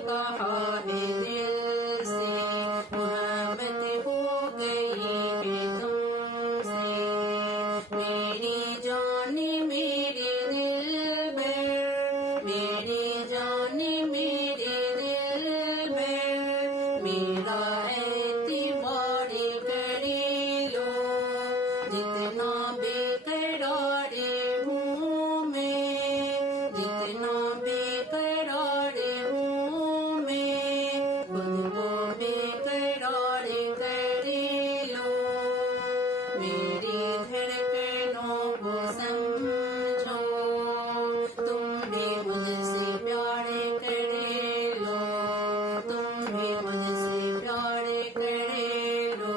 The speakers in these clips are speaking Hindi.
कहा है दिल से, मोहब्बत हो गई है तुमसे। मेरी जाने मेरे दिल में, मेरी जाने मेरे दिल में, मेरा एतबार करे लो। जितना बेकरार हूँ मैं, जितना बेकरार हूँ मैं, खुद को बेकरार करे लो। मेरी धड़कनों को समझो, तुम भी मुझसे प्यार करे लो, तुम भी मुझसे प्यार करे लो।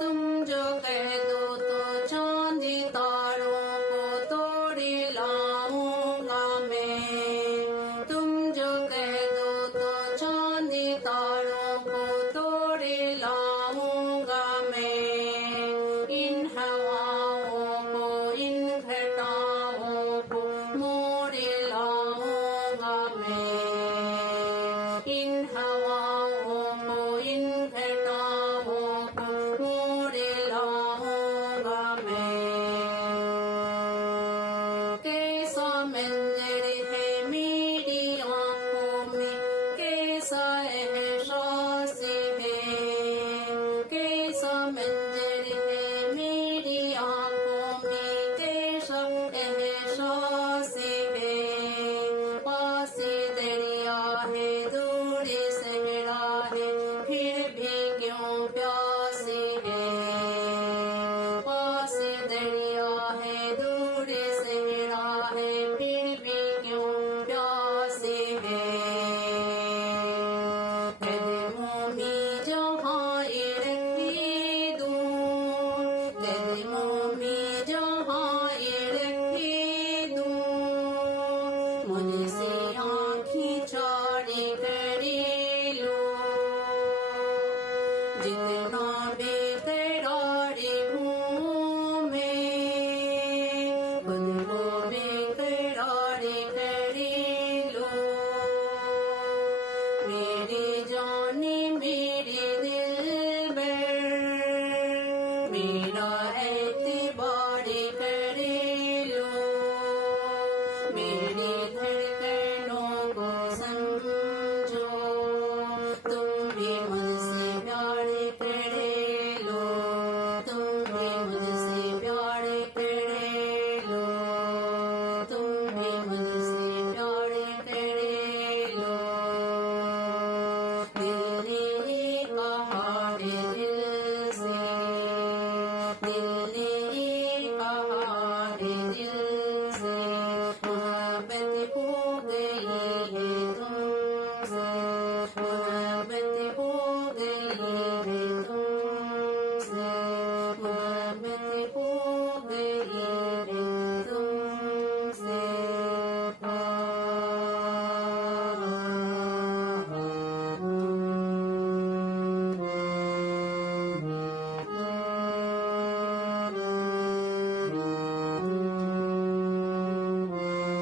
तुम जो कह दो तो चांदी तारों को तोड़ लाऊंगा मैं। तुम जो कह दो तो चांदी तारों को तोड़ लाऊंगा मैं। इन हवाओं को, इन घटाओं को मोड़ लाऊंगा मैं। इन हवाओं को, इन घटाओं को मोड़ लाऊंगा मैं। कैसा मंजर है मेरी आंखों में, कैसा एहसास है, कैसा मंजर है मेरी आंखों में, कैसा एहसास है। पास दरिया है, दूर सहरा है, फिर भी क्यों प्यास है। पास दरिया है, दूर सहरा है, फिर भी क्यों प्यास है। कदमों में जहाँ रखे दूं, कदमों में जहाँ रखे दूं, मुझसे आँखें चारे करे लो। जितना बेकरार हूँ मैं, खुद को बेकरार करे लो। मेरे